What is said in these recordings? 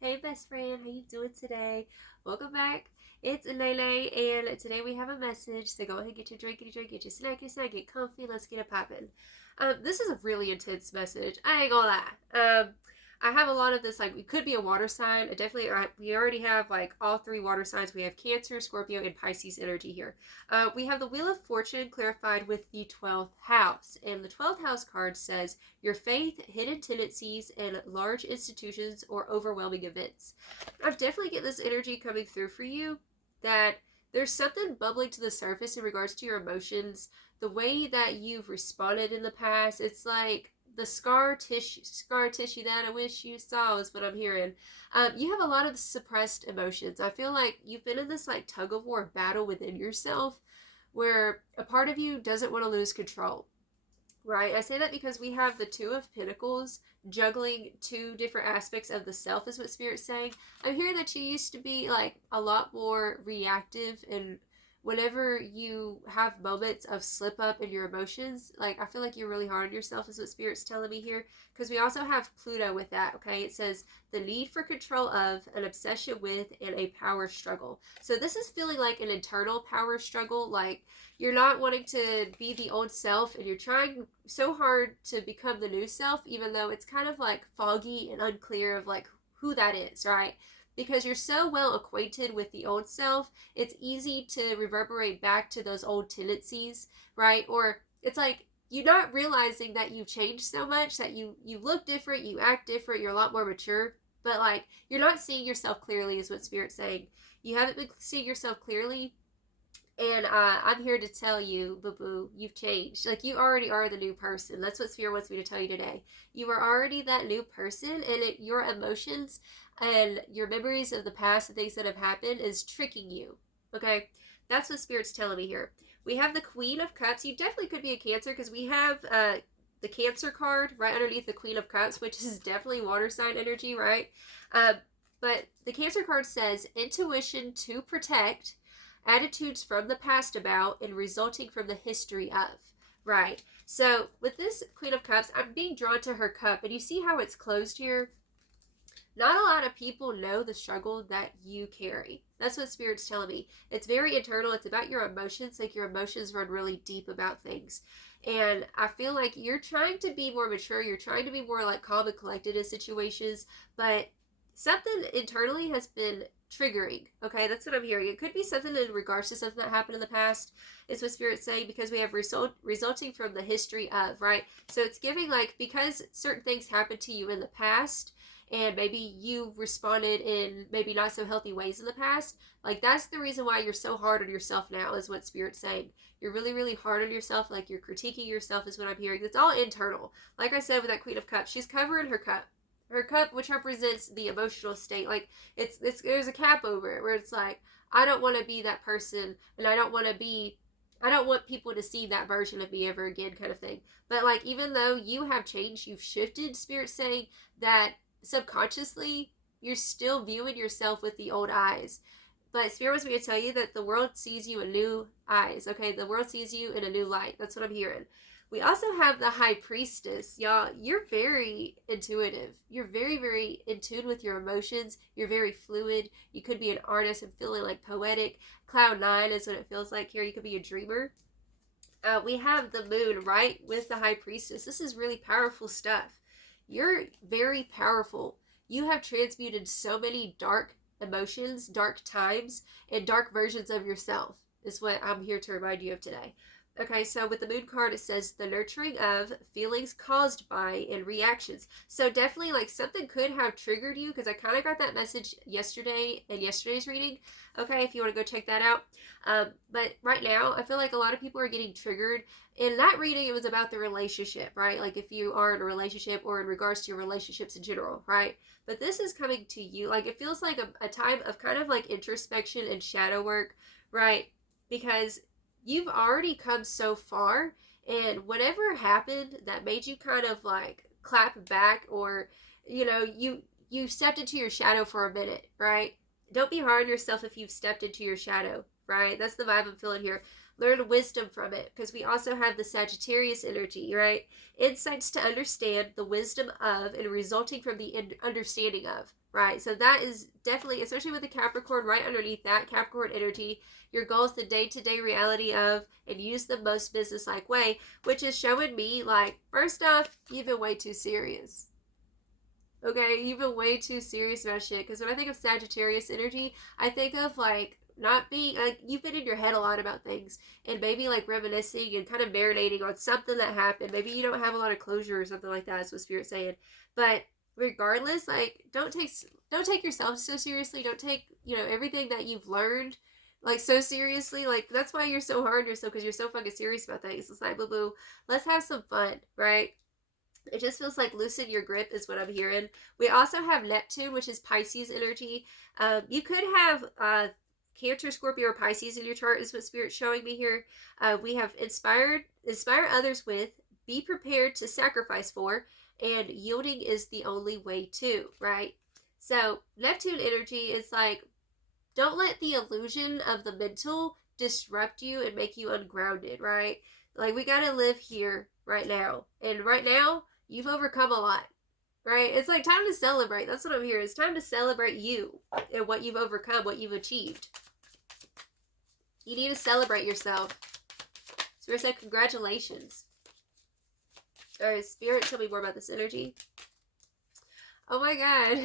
Hey best friend, how you doing today? Welcome back. It's Lele, and today we have a message. So go ahead and get your drink, get your snack, get comfy. Let's get it popping. This is a really intense message. I ain't gonna lie. I have a lot of this. Like, we could be a water sign. Definitely, we already have like all three water signs. We have Cancer, Scorpio, and Pisces energy here. We have the Wheel of Fortune clarified with the 12th house, and the 12th house card says your faith, hidden tendencies, and large institutions or overwhelming events. I'm definitely getting this energy coming through for you that there's something bubbling to the surface in regards to your emotions, the way that you've responded in the past. It's like the scar tissue that I wish you saw is what I'm hearing. You have a lot of suppressed emotions. I feel like you've been in this like tug of war battle within yourself where a part of you doesn't want to lose control. Right. I say that because we have the Two of Pentacles juggling two different aspects of the self, is what Spirit's saying. I'm hearing that you used to be like a lot more reactive, and whenever you have moments of slip up in your emotions, like I feel like you're really hard on yourself, is what Spirit's telling me here. Because we also have Pluto with that, okay? It says the need for control of, an obsession with, and a power struggle. So this is feeling like an internal power struggle, like you're not wanting to be the old self and you're trying so hard to become the new self, even though it's kind of like foggy and unclear of like who that is, right? Because you're so well acquainted with the old self, it's easy to reverberate back to those old tendencies, right? Or it's like you're not realizing that you've changed so much, that you look different, you act different, you're a lot more mature, but like you're not seeing yourself clearly, is what Spirit's saying. You haven't been seeing yourself clearly, and I'm here to tell you, boo boo, you've changed. Like, you already are the new person. That's what Spirit wants me to tell you today. You are already that new person, and your emotions and your memories of the past, the things that have happened, is tricking you. Okay? That's what Spirit's telling me here. We have the Queen of Cups. You definitely could be a Cancer because we have the Cancer card right underneath the Queen of Cups, which is definitely water sign energy, right? Uh, but the Cancer card says intuition to protect, attitudes from the past about, and resulting from the history of. Right. So with this Queen of Cups, I'm being drawn to her cup, and you see how it's closed here? Not a lot of people know the struggle that you carry. That's what Spirit's telling me. It's very internal. It's about your emotions. Like, your emotions run really deep about things. And I feel like you're trying to be more mature. You're trying to be more like calm and collected in situations, but something internally has been triggering. Okay, that's what I'm hearing. It could be something in regards to something that happened in the past, is what Spirit's saying, because we have resulting from the history of, right? So it's giving like, because certain things happened to you in the past, and maybe you responded in maybe not so healthy ways in the past, like that's the reason why you're so hard on yourself now, is what Spirit's saying. You're really, really hard on yourself, like you're critiquing yourself, is what I'm hearing. It's all internal. Like I said with that Queen of Cups, she's covering her cup. Her cup, which represents the emotional state. Like, it's there's a cap over it where it's like, I don't want to be that person, and I don't want people to see that version of me ever again, kind of thing. But like, even though you have changed, you've shifted, Spirit saying that subconsciously you're still viewing yourself with the old eyes. But Spirit wants me to tell you that the world sees you in new eyes. Okay, the world sees you in a new light. That's what I'm hearing. We also have the High Priestess. Y'all, you're very intuitive. You're very, very in tune with your emotions. You're very fluid. You could be an artist and feeling like poetic. Cloud 9 is what it feels like here. You could be a dreamer. We have the Moon right with the High Priestess. This is really powerful stuff. You're very powerful. You have transmuted so many dark emotions, dark times, and dark versions of yourself, is what I'm here to remind you of today. Okay, so with the Moon card, it says the nurturing of, feelings caused by, and reactions. So definitely, like, something could have triggered you, because I kind of got that message yesterday in yesterday's reading. Okay, if you want to go check that out. But right now, I feel like a lot of people are getting triggered. In that reading, it was about the relationship, right? Like, if you are in a relationship, or in regards to your relationships in general, right? But this is coming to you. Like, it feels like a time of kind of like introspection and shadow work, right? Because you've already come so far, and whatever happened that made you kind of like clap back, or you stepped into your shadow for a minute, right? Don't be hard on yourself if you've stepped into your shadow, right? That's the vibe I'm feeling here. Learn wisdom from it, because we also have the Sagittarius energy, right? Insights to understand, the wisdom of, and resulting from the understanding of. right? So that is definitely, especially with the Capricorn right underneath that Capricorn energy, your goal is the day-to-day reality of, and use the most business-like way, which is showing me, like, first off, you've been way too serious. Okay, you've been way too serious about shit. Because when I think of Sagittarius energy, I think of like not being like you've been in your head a lot about things and maybe like reminiscing and kind of marinating on something that happened. Maybe you don't have a lot of closure or something like that. Is what Spirit's saying. But regardless, like don't take yourself so seriously. Don't take everything that you've learned like so seriously. Like that's why you're so hard on yourself because you're so fucking serious about things. It's like boo boo. Let's have some fun, right? It just feels like loosen your grip is what I'm hearing. We also have Neptune, which is Pisces energy. You could have Cancer, Scorpio, or Pisces in your chart is what Spirit's showing me here. We have inspire others with, be prepared to sacrifice for, and yielding is the only way to, right? So Neptune energy is like, don't let the illusion of the mental disrupt you and make you ungrounded, right? Like we gotta live here right now. And right now, you've overcome a lot, right? It's like time to celebrate. That's what I'm hearing. It's time to celebrate you and what you've overcome, what you've achieved. You need to celebrate yourself. Spirit said, congratulations. All right, Spirit, tell me more about this energy. Oh my God.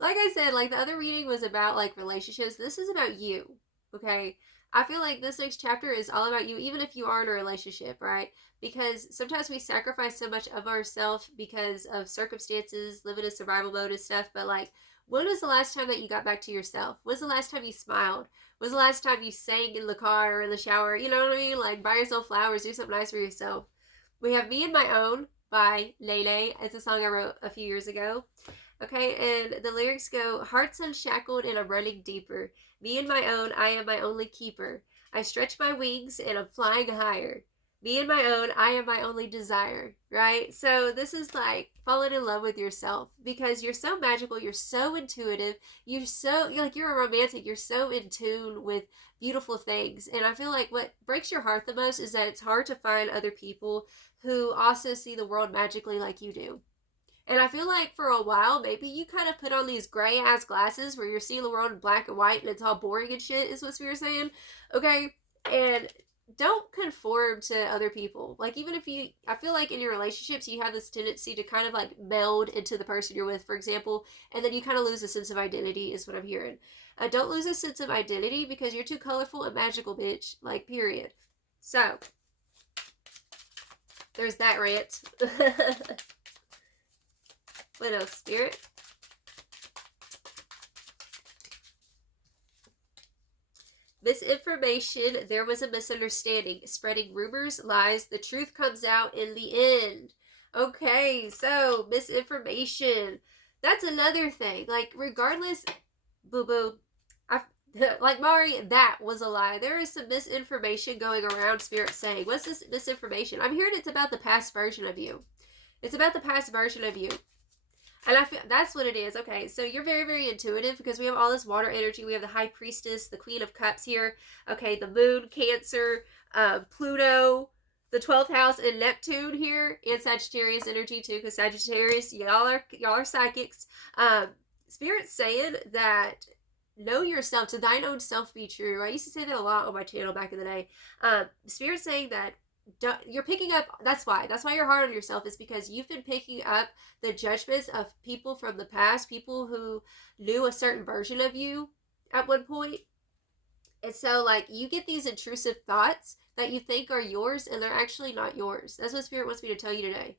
Like I said, like the other reading was about like relationships. This is about you, okay? I feel like this next chapter is all about you, even if you are in a relationship, right? Because sometimes we sacrifice so much of ourselves because of circumstances, living in survival mode and stuff. But like, when was the last time that you got back to yourself? When was the last time you smiled? When was the last time you sang in the car or in the shower? You know what I mean? Like, buy yourself flowers, do something nice for yourself. We have Me and My Own by Lele. It's a song I wrote a few years ago. Okay, and the lyrics go, hearts unshackled and I'm running deeper. Me and my own, I am my only keeper. I stretch my wings and I'm flying higher. Me and my own, I am my only desire, right? So this is like falling in love with yourself because you're so magical, you're so intuitive, you're like you're a romantic, you're so in tune with beautiful things. And I feel like what breaks your heart the most is that it's hard to find other people who also see the world magically like you do. And I feel like for a while, maybe you kind of put on these gray ass glasses where you're seeing the world in black and white and it's all boring and shit, is what we were saying. Okay? And don't conform to other people. Like, even if I feel like in your relationships, you have this tendency to kind of like meld into the person you're with, for example, and then you kind of lose a sense of identity, is what I'm hearing. Don't lose a sense of identity because you're too colorful and magical, bitch. Like, period. So, there's that rant. What else, Spirit? Misinformation. There was a misunderstanding. Spreading rumors, lies. The truth comes out in the end. Okay, so misinformation. That's another thing. Like, regardless, boo-boo. Like, Mari, that was a lie. There is some misinformation going around, Spirit saying. What's this misinformation? I'm hearing it's about the past version of you. It's about the past version of you. And I feel that's what it is. Okay, so you're very, very intuitive because we have all this water energy. We have the High Priestess, the Queen of Cups here. Okay, the Moon, Cancer, Pluto, the 12th house, and Neptune here, and Sagittarius energy too. Because Sagittarius, y'all are psychics. Spirit's saying that know yourself, to thine own self be true. I used to say that a lot on my channel back in the day. Spirit's saying that. You're picking up, that's why you're hard on yourself, is because you've been picking up the judgments of people from the past, people who knew a certain version of you at one point. And so like you get these intrusive thoughts that you think are yours and they're actually not yours. That's what Spirit wants me to tell you today.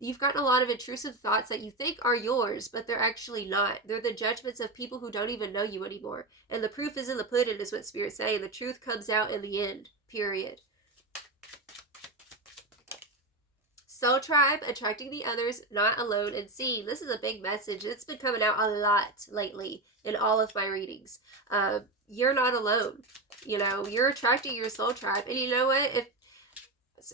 You've gotten a lot of intrusive thoughts that you think are yours, but they're actually not. They're the judgments of people who don't even know you anymore. And the proof is in the pudding, is what Spirit's saying. The truth comes out in the end, period. Soul Tribe, attracting the others, not alone and seen. This is a big message. It's been coming out a lot lately in all of my readings. You're not alone. You know, you're attracting your soul tribe. And you know what? If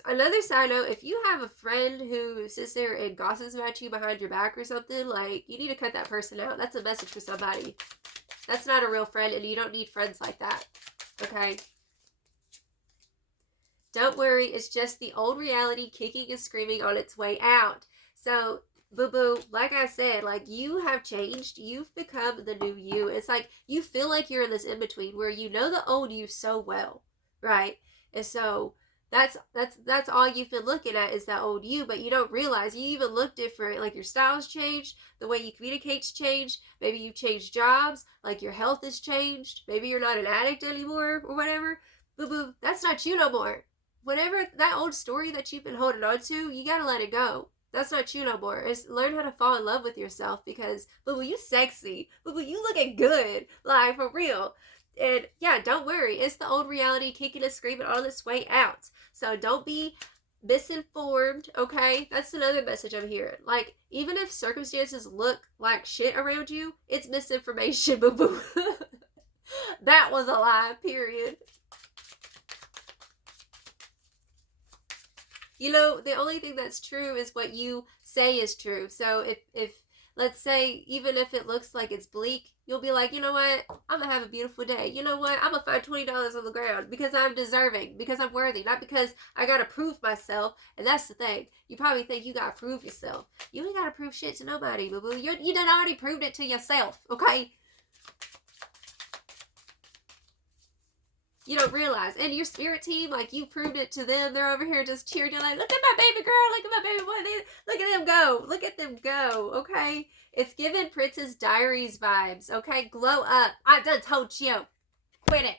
another side note, if you have a friend who sits there and gossips about you behind your back or something, like, you need to cut that person out. That's a message for somebody. That's not a real friend, and you don't need friends like that. Okay? Don't worry, it's just the old reality kicking and screaming on its way out. So boo-boo, like I said, like, you have changed. You've become the new you. It's like you feel like you're in this in-between where you know the old you so well, right? And so that's all you've been looking at is that old you, but you don't realize you even look different. Like, your style's changed, the way you communicate's changed, maybe you've changed jobs, like your health has changed, maybe you're not an addict anymore or whatever. Boo-boo, that's not you no more. Whatever that old story that you've been holding on to, you gotta let it go. That's not you no more. It's learn how to fall in love with yourself, because boo-boo, you sexy. Boo-boo, you looking good. Like, for real. And yeah, don't worry. It's the old reality kicking and screaming on its way out. So don't be misinformed, okay? That's another message I'm hearing. Like, even if circumstances look like shit around you, it's misinformation, boo-boo. That was a lie, period. You know, the only thing that's true is what you say is true. So if let's say, even if it looks like it's bleak, you'll be like, you know what? I'm going to have a beautiful day. You know what? I'm going to find $20 on the ground because I'm deserving, because I'm worthy, not because I got to prove myself. And that's the thing. You probably think you got to prove yourself. You ain't got to prove shit to nobody, boo-boo. You done already proved it to yourself, okay? You don't realize. And your spirit team, like, you proved it to them. They're over here just cheering. You're like, look at my baby girl. Look at my baby boy. Look at them go. Look at them go. Okay? It's giving Princess Diaries vibes. Okay? Glow up. I done told you. Quit it.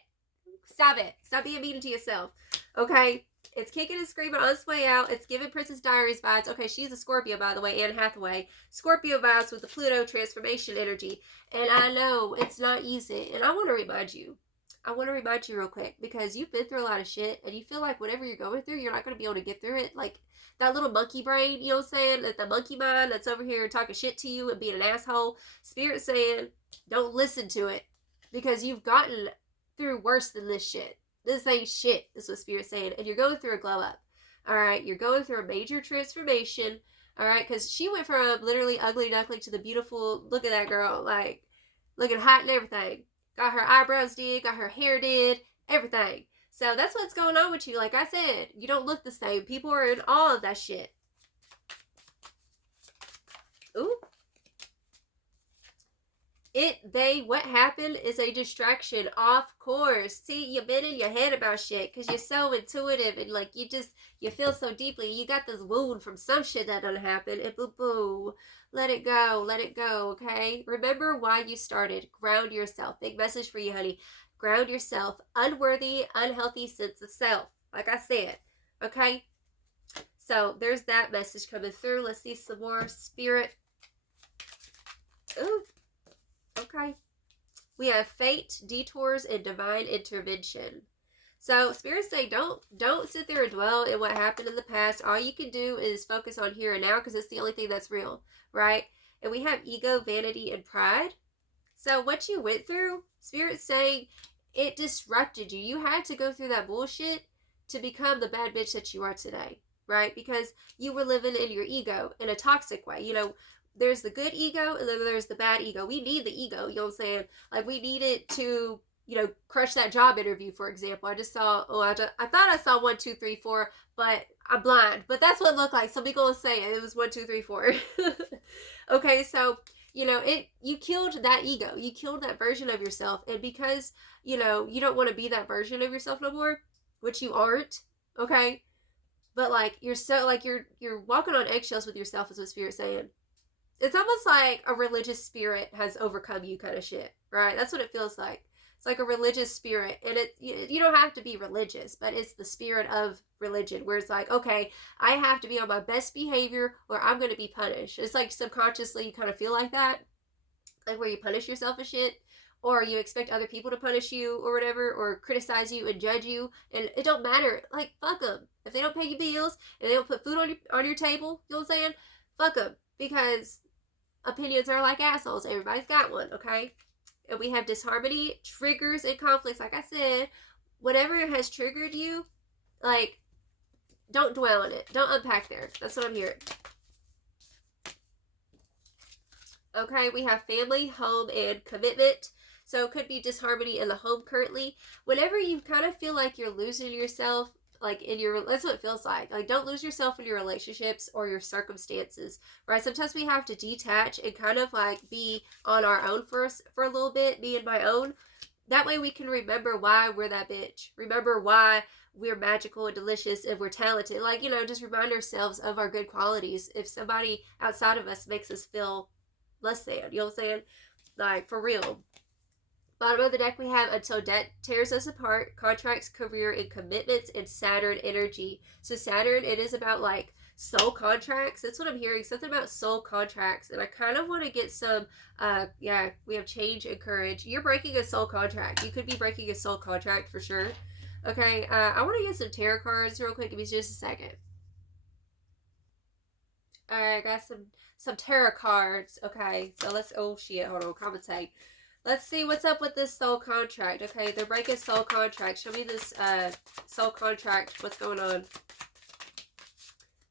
Stop it. Stop being mean to yourself. Okay? It's kicking and screaming on its way out. It's giving Princess Diaries vibes. Okay, she's a Scorpio, by the way, Anne Hathaway. Scorpio vibes with the Pluto transformation energy. And I know it's not easy. And I want to remind you real quick, because you've been through a lot of shit, and you feel like whatever you're going through, you're not going to be able to get through it. Like, that little monkey brain, you know what I'm saying? Like, the monkey mind that's over here talking shit to you and being an asshole. Spirit saying, don't listen to it, because you've gotten through worse than this shit. This ain't shit, is what Spirit's saying. And you're going through a glow up. Alright? You're going through a major transformation. Alright? Because she went from literally ugly duckling to the beautiful, look at that girl, like, looking hot and everything. Got her eyebrows did, got her hair did, everything. So that's what's going on with you. Like I said, you don't look the same. People are in awe of that shit. Ooh. What happened is a distraction, of course. See, you've been in your head about shit because you're so intuitive and, like, you feel so deeply. You got this wound from some shit that done happen, and boo-boo. Let it go, okay? Remember why you started. Ground yourself. Big message for you, honey. Ground yourself. Unworthy, unhealthy sense of self. Like I said, okay? So there's that message coming through. Let's see some more. Spirit. Ooh. Okay. We have fate, detours, and divine intervention. So Spirit's saying don't sit there and dwell in what happened in the past. All you can do is focus on here and now, because it's the only thing that's real, right? And we have ego, vanity, and pride. So what you went through, Spirit's saying, it disrupted you. You had to go through that bullshit to become the bad bitch that you are today, right? Because you were living in your ego in a toxic way. You know, there's the good ego and then there's the bad ego. We need the ego, you know what I'm saying? Like, we need it to, you know, crush that job interview, for example. I thought I saw 1, 2, 3, 4, but I'm blind. But that's what it looked like. Some people will say it was 1, 2, 3, 4. Okay, so, you know, you killed that ego. You killed that version of yourself. And because, you know, you don't want to be that version of yourself no more, which you aren't, okay? But, like, you're walking on eggshells with yourself, is what Spirit's saying. It's almost like a religious spirit has overcome you kind of shit, right? That's what it feels like. It's like a religious spirit, and you don't have to be religious, but it's the spirit of religion, where it's like, okay, I have to be on my best behavior or I'm going to be punished. It's like subconsciously you kind of feel like that, like where you punish yourself and shit, or you expect other people to punish you or whatever, or criticize you and judge you, and it don't matter. Like, fuck them. If they don't pay you bills and they don't put food on your table, you know what I'm saying? Fuck them, because opinions are like assholes. Everybody's got one, okay? And we have disharmony, triggers, and conflicts. Like I said, whatever has triggered you, like, don't dwell on it. Don't unpack there. That's what I'm hearing. Okay, we have family, home, and commitment. So it could be disharmony in the home currently. Whenever you kind of feel like you're losing yourself, like in your, that's what it feels like don't lose yourself in your relationships or your circumstances, right? Sometimes we have to detach and kind of like be on our own for a little bit, be in my own. That way we can remember why we're that bitch, remember why we're magical and delicious and we're talented, like, you know, just remind ourselves of our good qualities. If somebody outside of us makes us feel less than, you know what I'm saying, like for real. Bottom of the deck we have until debt tears us apart, contracts, career, and commitments, and Saturn energy. So Saturn, it is about like soul contracts. That's what I'm hearing, something about soul contracts. And I kind of want to get some, yeah, we have change and courage. You're breaking a soul contract. You could be breaking a soul contract for sure. Okay, I want to get some tarot cards real quick. Give me just a second. Alright, I got some tarot cards. Okay, so let's, oh shit, hold on, commentate. Let's see what's up with this soul contract. Okay, they're breaking soul contract. Show me this soul contract. What's going on?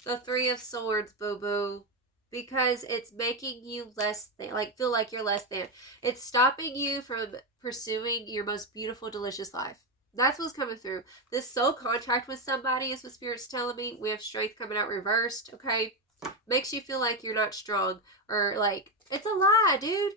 The Three of Swords, boo-boo. Because it's making you less than, like, feel like you're less than. It's stopping you from pursuing your most beautiful, delicious life. That's what's coming through. This soul contract with somebody is what Spirit's telling me. We have strength coming out reversed, okay? Makes you feel like you're not strong. Or, like, it's a lie, dude.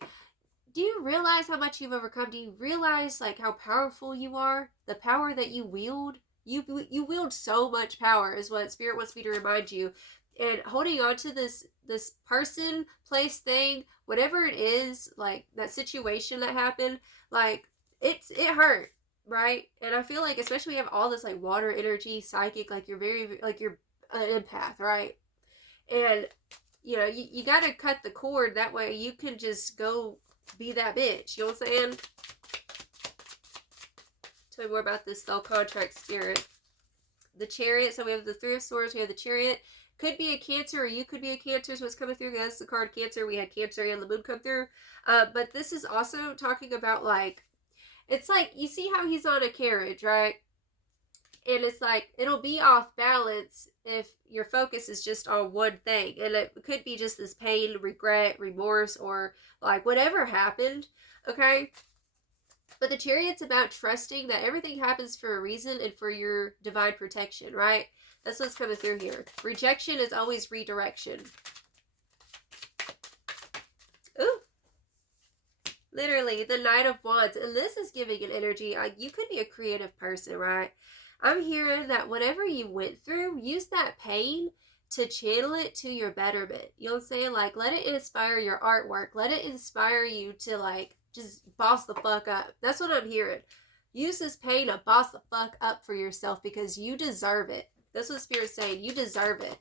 Do you realize how much you've overcome? Do you realize like how powerful you are? The power that you wield? You wield so much power is what Spirit wants me to remind you. And holding on to this person, place, thing, whatever it is, like that situation that happened, like it hurt, right? And I feel like especially we have all this like water energy, psychic, like you're very like you're an empath, right? And you know, you got to cut the cord, that way you can just go be that bitch. You know what I'm saying? Tell me more about this soul contract, Spirit. The Chariot. So we have the Three of Swords. We have the Chariot. Could be a Cancer, or you could be a Cancer is what's coming through. That's the card Cancer. We had Cancer and the Moon come through. But this is also talking about like, it's like, you see how he's on a carriage, right? And it's like, it'll be off balance if your focus is just on one thing. And it could be just this pain, regret, remorse, or like whatever happened, okay? But the Chariot's about trusting that everything happens for a reason and for your divine protection, right? That's what's coming through here. Rejection is always redirection. Ooh. Literally, the Knight of Wands. And this is giving an energy. You could be a creative person, right? I'm hearing that whatever you went through, use that pain to channel it to your betterment. You know what I'm saying? Like, let it inspire your artwork. Let it inspire you to, like, just boss the fuck up. That's what I'm hearing. Use this pain to boss the fuck up for yourself because you deserve it. That's what Spirit's saying. You deserve it.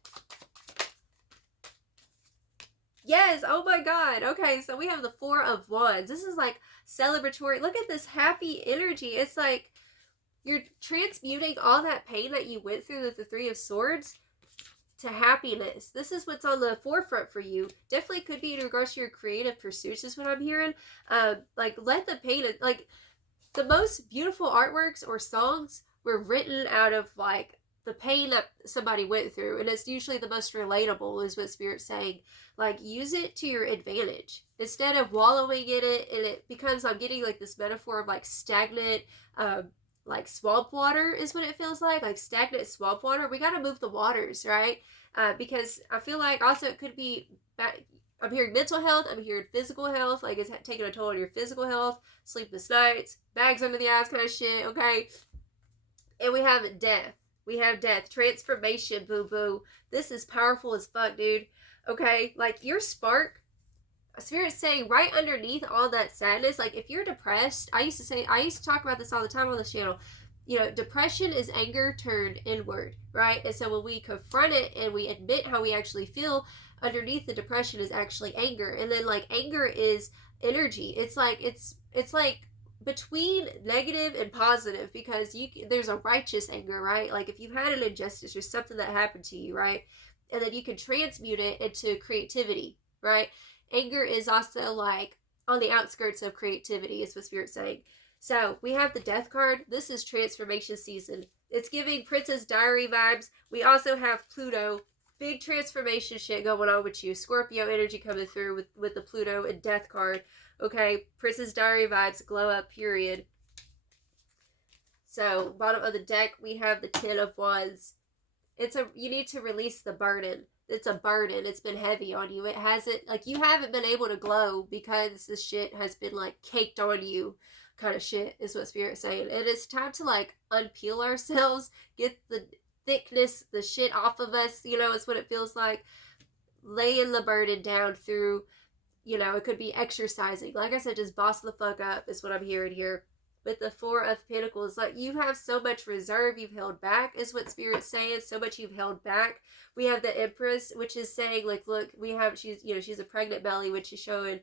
Yes, oh my god. Okay, so we have the Four of Wands. This is like celebratory. Look at this happy energy. It's like you're transmuting all that pain that you went through with the Three of Swords to happiness. This is what's on the forefront for you. Definitely could be in regards to your creative pursuits is what I'm hearing. Like, let the pain, like, the most beautiful artworks or songs were written out of, like, the pain that somebody went through. And it's usually the most relatable is what Spirit's saying. Like, use it to your advantage. Instead of wallowing in it, and it becomes, I'm getting, like, this metaphor of, like, stagnant, like swamp water is what it feels like stagnant swamp water. We got to move the waters, right? Because I feel like also it could be, I'm hearing mental health, I'm hearing physical health, like it's taking a toll on your physical health, sleepless nights, bags under the eyes kind of shit, okay? And we have death. We have death, transformation, boo-boo. This is powerful as fuck, dude. Okay, like your spark, Spirit's saying right underneath all that sadness, like if you're depressed, I used to talk about this all the time on the channel, you know, depression is anger turned inward, right? And so when we confront it and we admit how we actually feel, underneath the depression is actually anger. And then like anger is energy. It's like between negative and positive, because there's a righteous anger, right? Like if you had an injustice or something that happened to you, right? And then you can transmute it into creativity, right? Anger is also like on the outskirts of creativity is what Spirit's saying. So we have the Death card. This is transformation season. It's giving Princess Diary vibes. We also have Pluto. Big transformation shit going on with you. Scorpio energy coming through with the Pluto and Death card. Okay, Princess Diary vibes, glow up, period. So bottom of the deck, we have the Ten of Wands. You need to release the burden. It's a burden. It's been heavy on you. It hasn't, like, you haven't been able to glow because this shit has been, like, caked on you kind of shit is what Spirit's saying. And it's time to, like, unpeel ourselves, get the thickness, the shit off of us, you know, is what it feels like. Laying the burden down through, you know, it could be exercising. Like I said, just boss the fuck up is what I'm hearing here. With the Four of Pentacles, like, you have so much reserve you've held back is what Spirit's saying. So much you've held back. We have the Empress, which is saying, like, look, she's a pregnant belly, which is showing,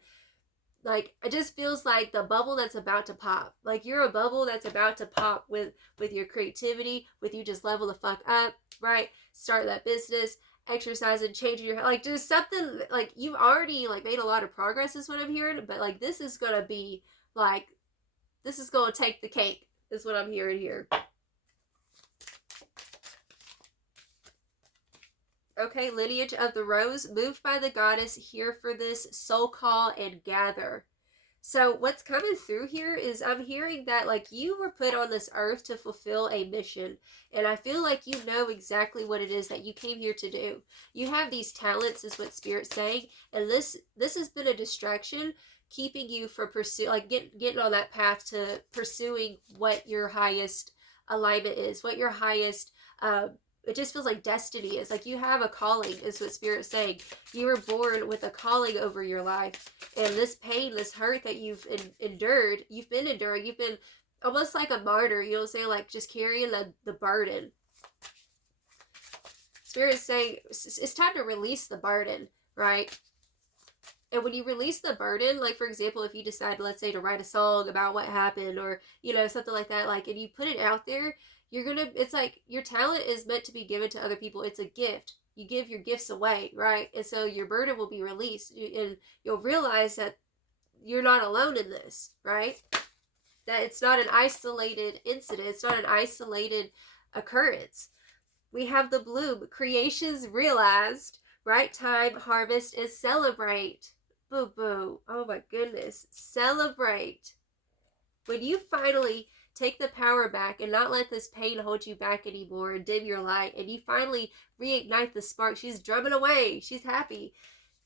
like, it just feels like the bubble that's about to pop. Like, you're a bubble that's about to pop with your creativity, with you just level the fuck up, right? Start that business, exercising, changing your, like, just something, like, you've already, like, made a lot of progress is what I'm hearing, but, like, this is gonna be, like, this is gonna take the cake is what I'm hearing here. Okay, lineage of the rose, moved by the goddess, here for this, soul call and gather. So what's coming through here is I'm hearing that, like, you were put on this earth to fulfill a mission. And I feel like you know exactly what it is that you came here to do. You have these talents is what Spirit's saying. And this has been a distraction keeping you from getting on that path to pursuing what your highest alignment is, what your highest, it just feels like destiny is. Like, you have a calling is what Spirit's saying. You were born with a calling over your life. And this pain, this hurt that you've endured, you've been enduring. You've been almost like a martyr, you know what I'm saying? Like, just carrying the burden. Spirit's saying it's time to release the burden, right? And when you release the burden, like, for example, if you decide, let's say, to write a song about what happened or, you know, something like that, like, and you put it out there, it's like your talent is meant to be given to other people. It's a gift. You give your gifts away, right? And so your burden will be released, and you'll realize that you're not alone in this, right? That it's not an isolated incident. It's not an isolated occurrence. We have the bloom. Creations realized. Right time, harvest, and celebrate. Boo boo. Oh my goodness. Celebrate. When you finally take the power back and not let this pain hold you back anymore and dim your light, and you finally reignite the spark, she's drumming away. She's happy.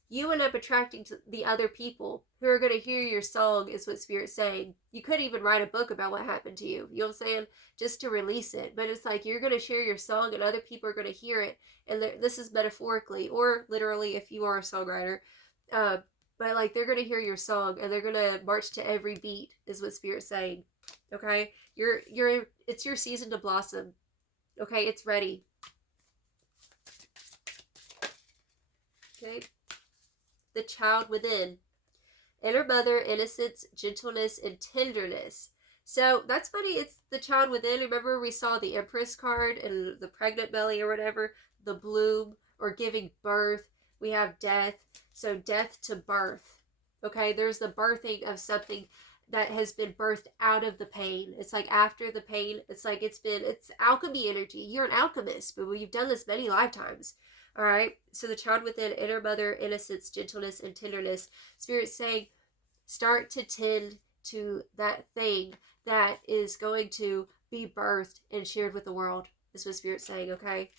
You end up attracting to the other people who are going to hear your song is what Spirit's saying. You could even write a book about what happened to you. You know what I'm saying? Just to release it. But it's like you're going to share your song and other people are going to hear it. And this is metaphorically or literally if you are a songwriter. But like they're going to hear your song and they're going to march to every beat is what Spirit's saying. Okay? It's your season to blossom. Okay? It's ready. Okay? The child within. Inner mother, innocence, gentleness, and tenderness. So that's funny. It's the child within. Remember we saw the Empress card and the pregnant belly or whatever, the bloom or giving birth. We have death. So death to birth. Okay, there's the birthing of something that has been birthed out of the pain. It's like after the pain, it's like it's alchemy energy. You're an alchemist, but you've done this many lifetimes. All right, so the child within, inner mother, innocence, gentleness, and tenderness. Spirit's saying, start to tend to that thing that is going to be birthed and shared with the world. Is what Spirit's saying, okay?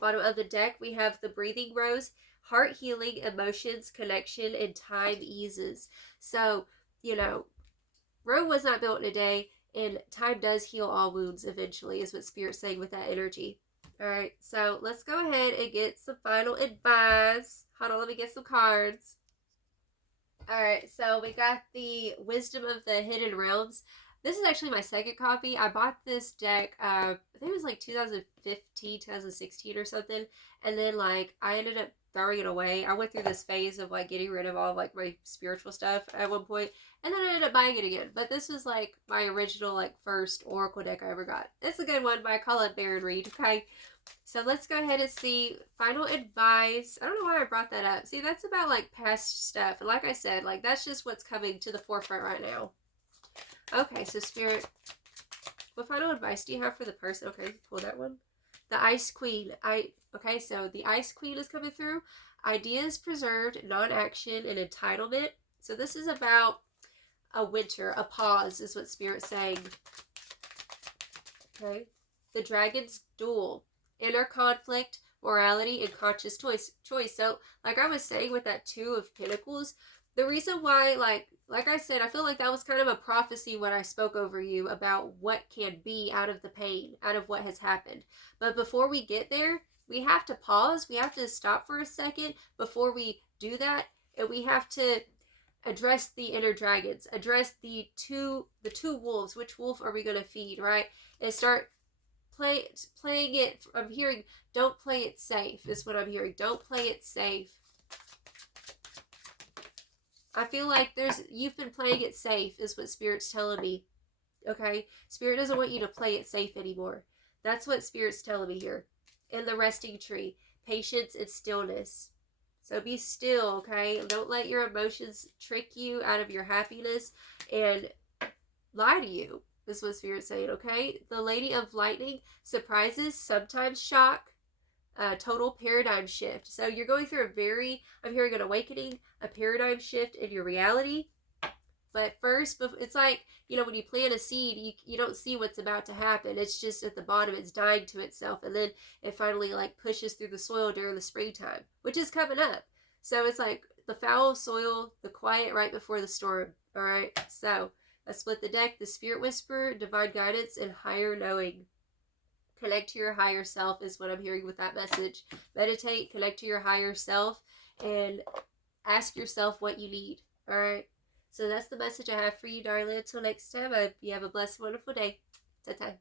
Bottom of the deck, we have the breathing rose, heart healing, emotions, connection, and time eases. So, you know, Rome was not built in a day, and time does heal all wounds eventually, is what Spirit's saying with that energy. All right, so let's go ahead and get some final advice. Hold on, let me get some cards. All right, so we got the Wisdom of the Hidden Realms. This is actually my second copy. I bought this deck, I think it was like 2015, 2016 or something. And then like I ended up throwing it away. I went through this phase of like getting rid of all of, like my spiritual stuff at one point. And then I ended up buying it again. But this was like my original like first Oracle deck I ever got. It's a good one, but I call it Baron Reed, okay? So let's go ahead and see final advice. I don't know why I brought that up. See, that's about like past stuff. And like I said, like that's just what's coming to the forefront right now. Okay, so Spirit, what final advice do you have for the person? Okay, pull that one. The Ice Queen. Okay, so the Ice Queen is coming through. Ideas preserved, non-action, and entitlement. So this is about a winter, a pause is what Spirit's saying. Okay. The Dragon's Duel. Inner conflict, morality, and conscious choice. So, like I was saying with that Two of Pentacles, the reason why, like I said, I feel like that was kind of a prophecy when I spoke over you about what can be out of the pain, out of what has happened. But before we get there, we have to pause. We have to stop for a second before we do that, and we have to address the inner dragons, address the two wolves. Which wolf are we going to feed, right? And start playing it. I'm hearing, don't play it safe is what I'm hearing. Don't play it safe. I feel like you've been playing it safe is what Spirit's telling me. Okay? Spirit doesn't want you to play it safe anymore. That's what Spirit's telling me here. In the resting tree, patience and stillness. So be still, okay? Don't let your emotions trick you out of your happiness and lie to you, is what Spirit's saying, okay? The Lady of Lightning, surprises, sometimes shock, total paradigm shift. So you're going through I'm hearing an awakening, a paradigm shift in your reality. But first, it's like, when you plant a seed, you don't see what's about to happen. It's just at the bottom, it's dying to itself. And then it finally pushes through the soil during the springtime, which is coming up. So it's like the foul soil, the quiet right before the storm. All right. So I split the deck, the Spirit Whisperer, divine guidance, and higher knowing. Connect to your higher self is what I'm hearing with that message. Meditate, connect to your higher self, and ask yourself what you need. All right. So that's the message I have for you, darling. Until next time, I hope you have a blessed, wonderful day. Ta-ta.